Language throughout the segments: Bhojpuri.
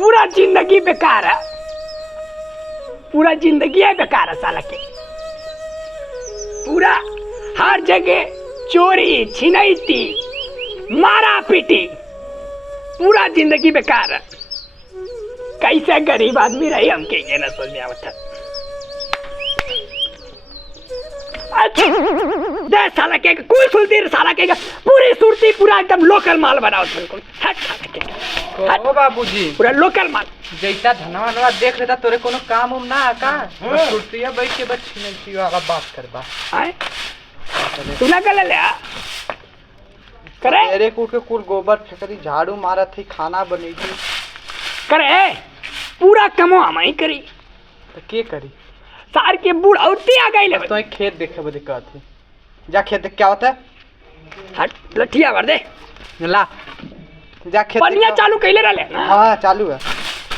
पूरा जिंदगी बेकार है, पूरा जिंदगी है बेकार है साला के। पूरा हर जगह चोरी छिनैती मारा पीटी, पूरा जिंदगी बेकार है। कैसे गरीब आदमी रही हमके ये ना समझ में आवत है। दे साला के कोई सुनती साला के पूरी सुरती पूरा एकदम लोकल माल बनाओ बिल्कुल। हट साला के ओ बाबूजी पूरा लोकल माल। जैसा धनवा देख लेता तोरे कोनो काम उम ना का सुरतिया बैठ के बच नहीं वाला बात करबा आए तू ना कर ले करे तेरे को के कुल गोबर फेकरी झाड़ू मारा थी खाना बनी थी करे पूरा कमो हम ही करी तो के करी सार के बुढ़ौती आ गई ले तो खेत देखे बदे कहती जा खेत देख क्या होता है। हट लठिया भर दे ला जा खेत पनिया चालू कैले रहले ना। हां चालू है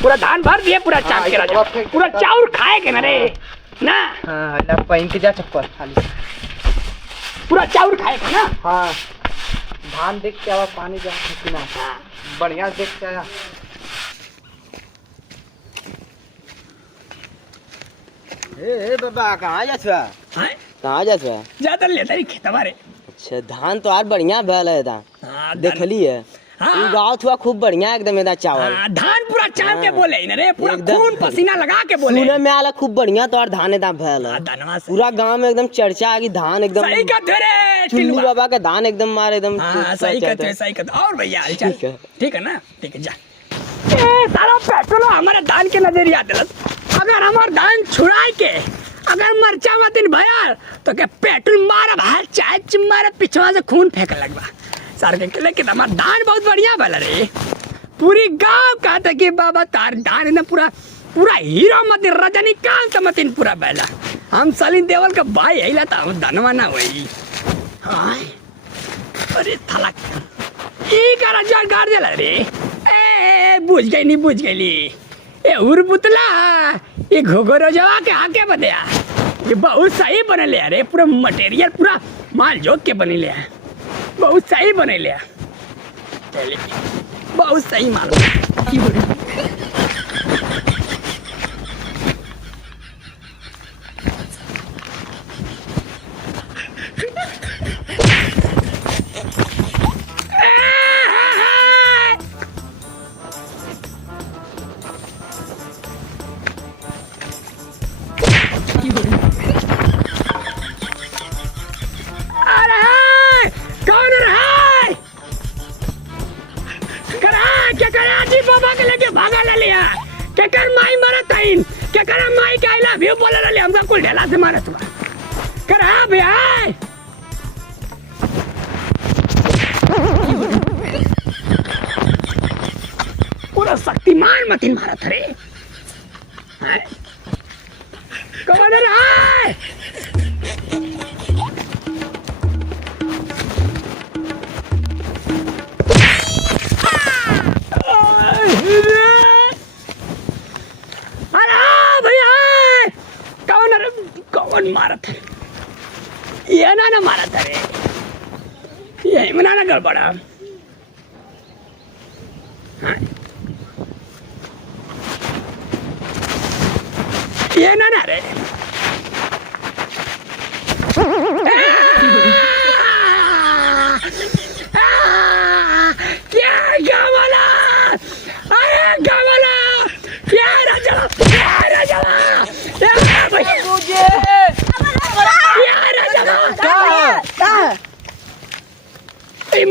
पूरा धान भर दिए पूरा चाप के राजा पूरा चाउर खाए के ना रे ना। हां ला पहन के जा चप्पल खाली पूरा चाउर खाए के ना। हां धान देख के आवा पानी जा किना बढ़िया देख के आया। ए बाबा कहाँ जात बा? हां कहाँ जात बा? ज्यादा ले तारी खेत हमारे। अच्छा धान तो आज बढ़िया भेल है दा। हां देखली है हां गाँव हुआ खूब बढ़िया एकदम एदा चावल। धान पूरा चाप के बोले ना रे पूरा खून पसीना लगा के बोले। सुने में आला खूब बढ़िया तो और धान एदा भेल है। धनवा से पूरा गांव में एकदम चर्चा आ गई धान एकदम सही कहते रे चुन्नी बाबा का धान एकदम मार एकदम। हां सही कहते सही कहते। और भैया चल ठीक है ना ठीक है जा। सारा पेट्रोल हमारे धान के नजरिया दिलस। अगर हमार धान छुड़ाए के अगर मरचा मतिन भया तो के पेट्रोल मार भाई चाय चिमारे पिछवा से खून फेंक लगवा सार के लेकिन हमार धान बहुत बढ़िया भला रे। पूरी गांव कहते कि बाबा तार धान ने पूरा पूरा हीरो मतिन रजनीकांत मतिन पूरा बैला। हम सलीम देवल का भाई हैला त हम धनवा ना होई। हां अरे थाला ई करा जड़ गाड़ देला रे। ए बुझ गईली ए उर पुतला ये घोघरो जवा के आके बदया ये बहुत सही बनले अरे पूरा मटेरियल पूरा माल जोक के बनले है बहुत सही बनले है चले बहुत सही माल की बोली केकर माई मरत आइन केकर माई के आई लव यू बोल रहले हमका कुल ढेला से मारत बा कर हां भैया पूरा शक्तिमान मतिन मारत रे कमांडर हाय कौन मारत है ये ना मारत है रे ये मना ना गड़बड़ा। हाँ ये ना रे क्या गवाला अरे गवाला क्या राजा मुझे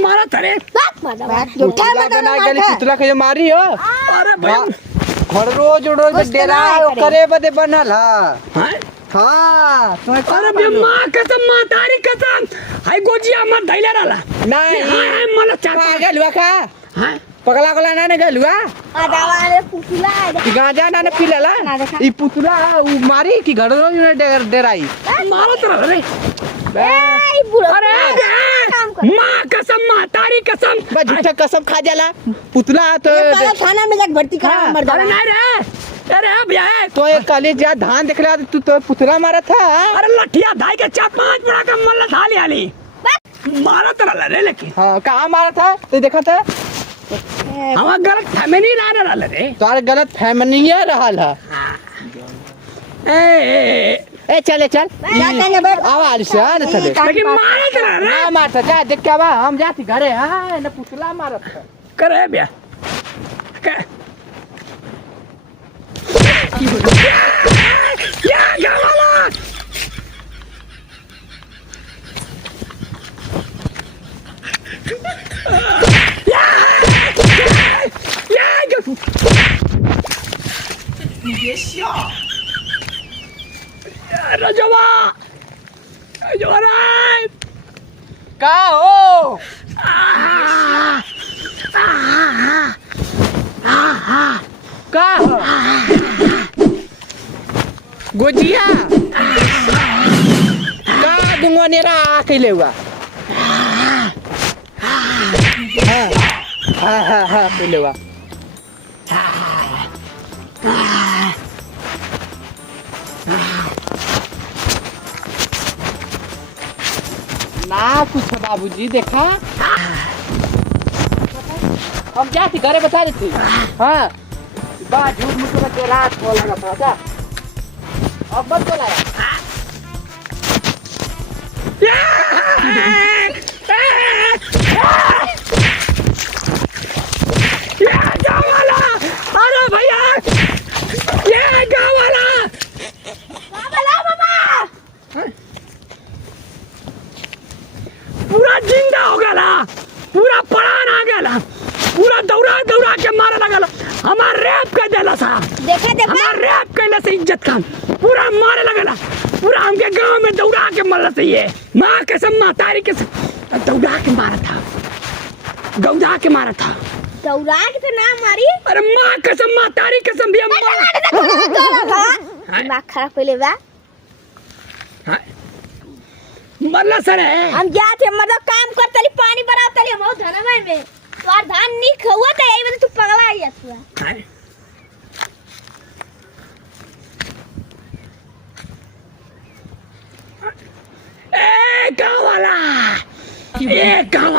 मारा था पुतला के मारी हो। अरे हर रोज डेरा करे बदे बनल हां अरे बे मां कसम मां तारी कसम हाय गोजिया मत धैले रहला नहीं हाय मला चापा गेलवा का हां पगला गला ना गेलवा आदावाले पुतला गांजा ना पिलेला ई पुतला उ मारी की घर रोज डेराई मारत रह रे ए बुढ़ा अरे मां कसम मां तारी कसम बा झूठा कसम खा जाला पुतला तो थाना में जाके भर्ती करा मर जा। अरे नहीं रे अरे भैया तो एक काली जा धान देख रहा तू तो पुतला मारा था। अरे लठिया धाई के 4-5 बड़ा का मल्ला थाली आली मारत रह रे लेकिन हां कहां मारा था तो देखा था हवा गलत फहमी नहीं लाने वाले रे तोर गलत फहमी रहल है ए ए चले चल जाते हैं बैठ आवाज से आ रहा था लेकिन मारे तो ना रे ना मारता जा देख के बा हम जाती घरे हां न पुतला मारत है करे बिया या गावाला रजवा जोराय का हो का हो गुजिया का दुंगो नेरा आके लेवा हाँ लेवा ना कुछ बाबूजी देखा हम जाती घरे बता देती हाँ बा झूठ मुझे के रात को लगा था क्या अब मत बोला ये गाँव वाला अरे भैया ये गाँव वाला पूरा जिंदा हो गया पूरा पड़ान आ गया पूरा दौड़ा दौड़ा के मारे लगा हमार रेप कर देला सा देखा देखा हमार रेप कैले से इज्जत खान पूरा मारे लगला पूरा हमके गांव में दौड़ा के मरला से ये माँ कसम मातारी कसम दौड़ा के मारा था गौदा के मारा था दौड़ा के तो ना मारी अरे माँ कसम मातारी कसम भी हम दिमाग खराब पहले बा मरला सर है हम जाते मतलब काम करतली पानी भरावतली हम धनवा में तोर धान नहीं खहुआ त यही बता तू पगला आई तू ए गाँव वाला ये गाँव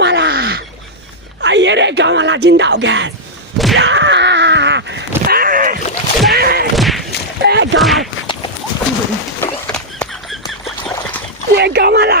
वाला आइए रे गाँव वाला जिंदा हो गया ये गाँव वाला